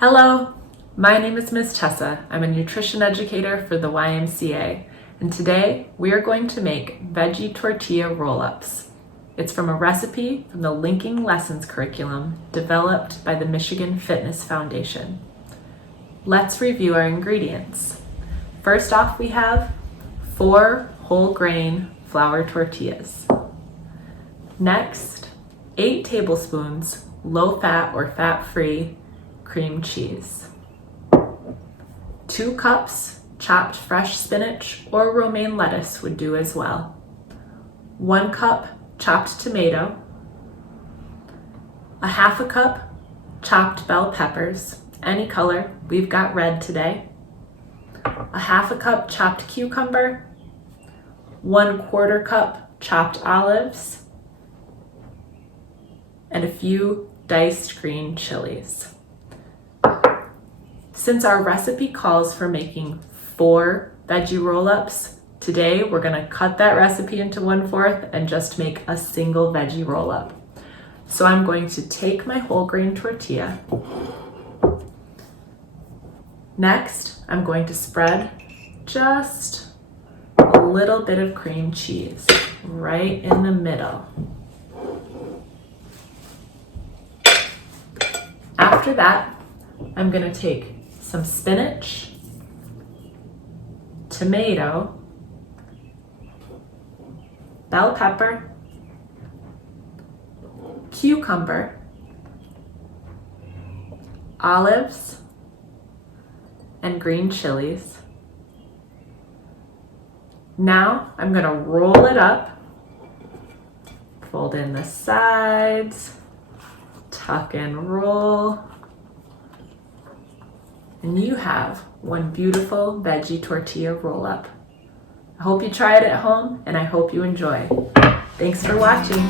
Hello, my name is Ms. Tessa. I'm a nutrition educator for the YMCA, and today we are going to make veggie tortilla roll-ups. It's from a recipe from the Linking Lessons curriculum developed by the Michigan Fitness Foundation. Let's review our ingredients. First off, we have 4 whole grain flour tortillas. Next, 8 tablespoons low-fat or fat-free cream cheese. 2 cups chopped fresh spinach or romaine lettuce would do as well. 1 cup chopped tomato. 1/2 cup chopped bell peppers, any color, we've got red today. 1/2 cup chopped cucumber. 1/4 cup chopped olives. And a few diced green chilies. Since our recipe calls for making 4 veggie roll-ups, today we're going to cut that recipe into 1/4 and just make a single veggie roll-up. So I'm going to take my whole grain tortilla. Next, I'm going to spread just a little bit of cream cheese right in the middle. After that, I'm going to take some spinach, tomato, bell pepper, cucumber, olives, and green chilies. Now I'm going to roll it up, fold in the sides, tuck and roll. And you have one beautiful veggie tortilla roll-up. I hope you try it at home, and I hope you enjoy. Thanks for watching.